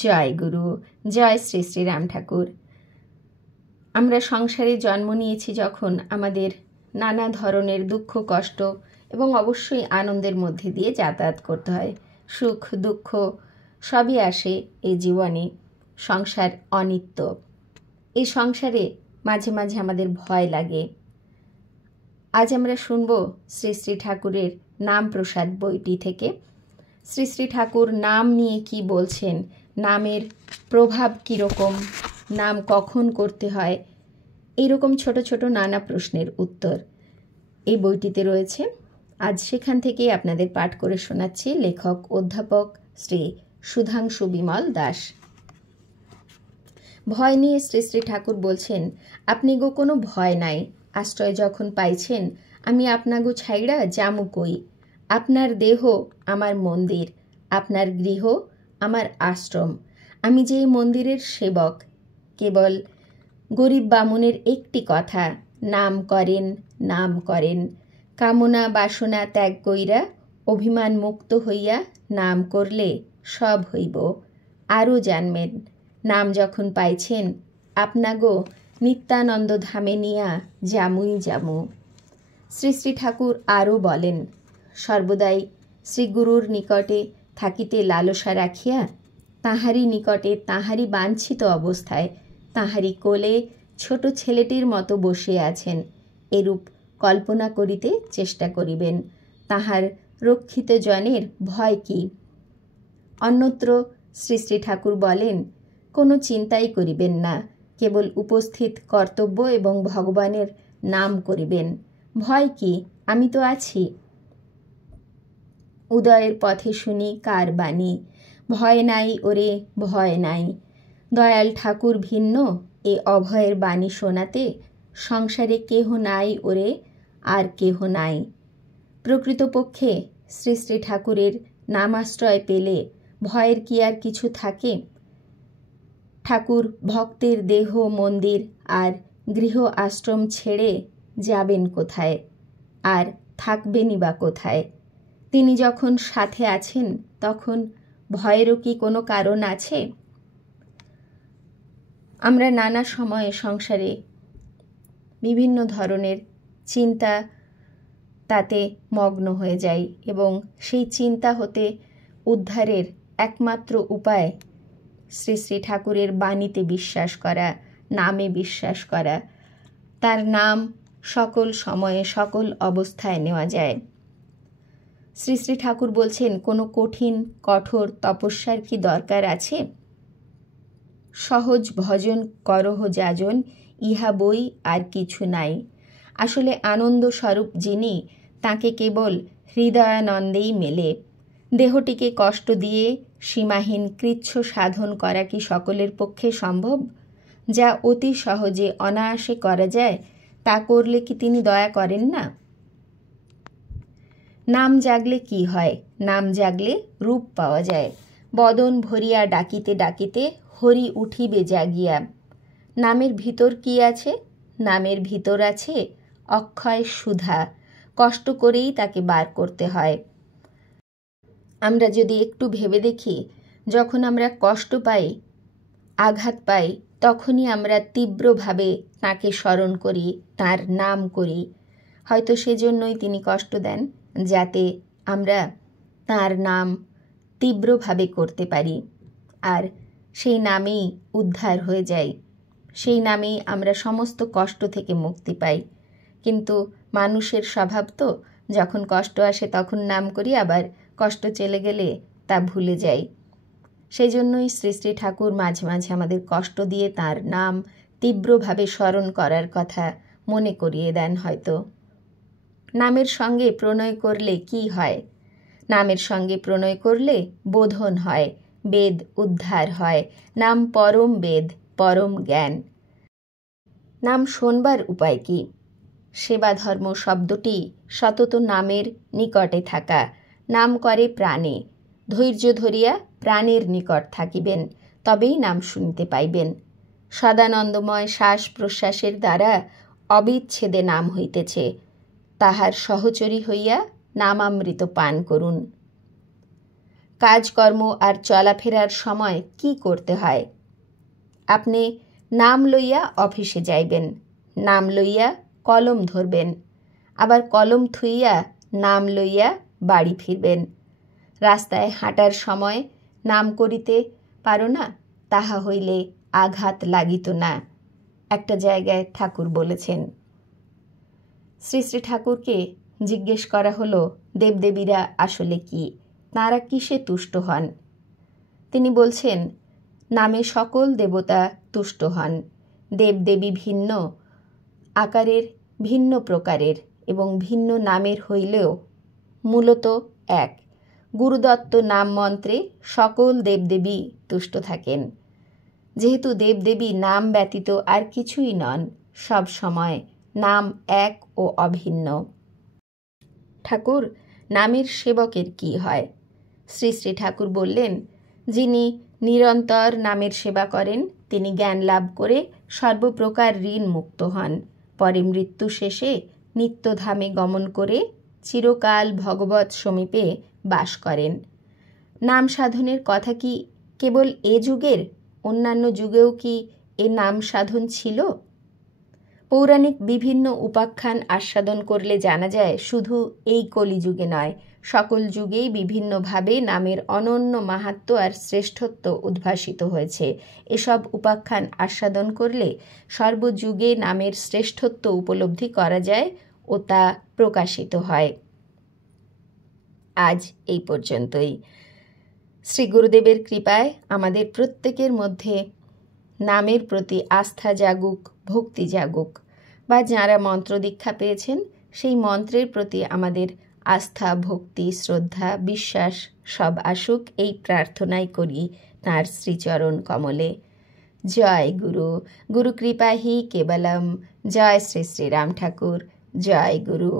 জয় গুরু, জয় শ্রী শ্রী রাম ঠাকুর। আমরা সংসারে জন্ম নিয়েছি যখন আমাদের নানা ধরনের দুঃখ কষ্ট এবং অবশ্যই আনন্দের মধ্যে দিয়ে যাতায়াত করতে হয়। সুখ দুঃখ সবই আসে এই জীবনে। সংসার অনিত্য। এই সংসারে মাঝে মাঝে আমাদের ভয় লাগে। আজ আমরা শুনব শ্রী শ্রী ঠাকুরের নাম প্রসাদ বইটি থেকে। শ্রী শ্রী ঠাকুর নাম নিয়ে কি বলছেন, নামের প্রভাব কীরকম, নাম কখন করতে হয়, এইরকম ছোট ছোট নানা প্রশ্নের উত্তর এই বইটিতে রয়েছে। আজ সেখান থেকেই আপনাদের পাঠ করে শোনাচ্ছি লেখক অধ্যাপক শ্রী সুধাংশু বিমল দাস। ভয় নিয়ে শ্রী শ্রী ঠাকুর বলছেন, আপনি গো কোনো ভয় নাই, আশ্রয় যখন পাইছেন আমি আপনাগো ছাইড়া জামু কই। আপনার দেহ আমার মন্দির, আপনার গৃহ আমার আশ্রম। আমি যে মন্দিরের সেবক, কেবল গরিব বামুনের একটি কথা, নাম করেন নাম করেন। কামনা বাসনা ত্যাগ কইরা অভিমান মুক্ত হইয়া নাম করলে সব হইব। আরও জানবেন, নাম যখন পাইছেন আপনাগো নিত্যানন্দ ধামে নিয়া জামুই জামু। শ্রী শ্রী ঠাকুর আরও বলেন, সর্বদাই শ্রীগুরুর নিকটে থাকিতে লালসা রাখিয়া তাহারই নিকটে তাহারই বাঞ্ছিত অবস্থায় তাহারই কোলে ছোট ছেলেটির মতো বসে আছেন, এরূপ কল্পনা করিতে চেষ্টা করিবেন। তাহার রক্ষিত জনের ভয় কি? অন্যত্র শ্রী শ্রী ঠাকুর বলেন, কোনো চিন্তাই করিবেন না, কেবল উপস্থিত কর্তব্য এবং ভগবানের নাম করিবেন। ভয় কি? আমি তো আছি। উদয়ের পথে শুনি কার বাণী, ভয় নাই ওরে ভয় নাই। দয়াল ঠাকুর ভিন্ন এ অভয়ের বাণী শোনাতে, সংসারে কেহ নাই ওরে আর কেহ নাই। প্রকৃতপক্ষে শ্রী শ্রী ঠাকুরের নামাশ্রয় পেলে ভয়ের কি আর কিছু থাকে? ঠাকুর ভক্তের দেহ মন্দির আর গৃহ আশ্রম ছেড়ে যাবেন কোথায়, আর থাকবেনই বা কোথায়? তিনি যখন সাথে আছেন তখন ভয়েরও কি কোনো কারণ আছে? আমরা নানা সময়ে সংসারে বিভিন্ন ধরনের চিন্তা তাতে মগ্ন হয়ে যাই এবং সেই চিন্তা হতে উদ্ধারের একমাত্র উপায় শ্রী শ্রী ঠাকুরের বাণীতে বিশ্বাস করা, নামে বিশ্বাস করা। তার নাম সকল সময়ে সকল অবস্থায় নেওয়া যায়। শ্রী শ্রী ঠাকুর বলছেন, কোনো কঠিন কঠোর তপস্যার কি দরকার আছে? সহজ ভজন করহ যাজন, ইহা বই আর কিছু নাই। আসলে আনন্দ স্বরূপ যিনি, তাকে কেবল হৃদয়ানন্দেই মেলে। দেহটিকে কষ্ট দিয়ে সীমাহীন কৃচ্ছ সাধন করা কি সকলের পক্ষে সম্ভব? যা অতি সহজে অনায়াসে করা যায়, তা করলে কি তিনি দয়া করেন না? নাম জাগলে কি হয়? নাম জাগলে রূপ পাওয়া যায়। বদন ভরিয়া ডাকিতে ডাকিতে হরি উঠিবে জাগিয়া। নামের ভিতর কি আছে? নামের ভিতর আছে অক্ষয় সুধা। কষ্ট করেই তাকে বার করতে হয়। আমরা যদি একটু ভেবে দেখি, যখন আমরা কষ্ট পাই, আঘাত পাই, তখনই আমরা তীব্রভাবে তাকে স্মরণ করি, তার নাম করি। হয়তো সেজন্যই তিনি কষ্ট দেন, যাতে আমরা তার নাম তীব্রভাবে করতে পারি, আর সেই নামেই উদ্ধার হয়ে যাই। সেই নামেই আমরা সমস্ত কষ্ট থেকে মুক্তি পাই। কিন্তু মানুষের স্বভাব তো, যখন কষ্ট আসে তখন নাম করি, আবার কষ্ট চলে গেলে তা ভুলে যাই। সেই জন্যই শ্রী শ্রী ঠাকুর মাঝে মাঝে আমাদের কষ্ট দিয়ে তার নাম তীব্রভাবে স্মরণ করার কথা মনে করিয়ে দেন হয়তো। নামের সঙ্গে প্রণয় করলে কি হয়? নামের সঙ্গে প্রণয় করলে বোধন হয়, বেদ উদ্ধার হয়। নাম পরম বেদ, পরম জ্ঞান। নাম শোনবার উপায় কি? সেবা ধর্ম শব্দটি সতত নামের নিকটে থাকা। নাম করে প্রাণে। ধৈর্য ধরিয়া প্রাণের নিকট থাকিবেন, তবেই নাম শুনতে পাইবেন। সদানন্দময় শ্বাস প্রশ্বাসের দ্বারা অবিচ্ছেদে নাম হইতেছে। তাহার সহচরী হইয়া নামামৃত পান করুন। কাজকর্ম আর চলাফেরার সময় কি করতে হয়? আপনি নাম লইয়া অফিসে যাইবেন, নাম লইয়া কলম ধরবেন, আবার কলম থুইয়া নাম লইয়া বাড়ি ফিরবেন। রাস্তায় হাঁটার সময় নাম করিতে পারো না, তাহা হইলে আঘাত লাগিত না, একটা জায়গায় ঠাকুর বলেছেন। শ্রী শ্রী ঠাকুরকে জিজ্ঞেস করা হলো দেবদেবীরা আসলে কি, তাঁরা কিসে তুষ্ট হন? তিনি বলছেন, নামে সকল দেবতা তুষ্ট হন। দেবদেবী ভিন্ন আকারের, ভিন্ন প্রকারের এবং ভিন্ন নামের হইলেও মূলত এক। গুরুদত্ত নাম মন্ত্রে সকল দেবদেবী তুষ্ট থাকেন। যেহেতু দেবদেবী নাম ব্যতীত আর কিছুই নন, সব সময় নাম এক ও অভিন্ন। ঠাকুর, নামের সেবকের কি হয়? শ্রী শ্রী ঠাকুর বললেন, যিনি নিরন্তর নামের সেবা করেন তিনি জ্ঞান লাভ করে সর্বপ্রকার ঋণ মুক্ত হন, পরে মৃত্যু শেষে নিত্যধামে গমন করে চিরকাল ভগবৎ সমীপে বাস করেন। নাম সাধনের কথা কি কেবল এ যুগের? অন্যান্য যুগেও কি এ নাম সাধন ছিল? পৌরাণিক বিভিন্ন উপাখ্যান আস্বাদন করলে জানা যায় শুধু এই কলিযুগে নয়, সকল যুগেই বিভিন্নভাবে নামের অনন্য মাহাত্ম্য আর শ্রেষ্ঠত্ব উদ্ভাসিত হয়েছে। এসব উপাখ্যান আস্বাদন করলে সর্বযুগে নামের শ্রেষ্ঠত্ব উপলব্ধি করা যায় ও তা প্রকাশিত হয়। আজ এই পর্যন্তই। শ্রী গুরুদেবের কৃপায় আমাদের প্রত্যেকের মধ্যে নামের প্রতি আস্থা জাগুক, ভক্তি জাগুক, বা যাঁরা মন্ত্র দীক্ষা পেয়েছেন সেই মন্ত্রের প্রতি আমাদের আস্থা, ভক্তি, শ্রদ্ধা, বিশ্বাস সব আসুক, এই প্রার্থনাই করি তাঁর শ্রীচরণ কমলে। জয় গুরু, গুরু কৃপা হি কেবলম। জয় শ্রী শ্রী রাম ঠাকুর। জয় গুরু।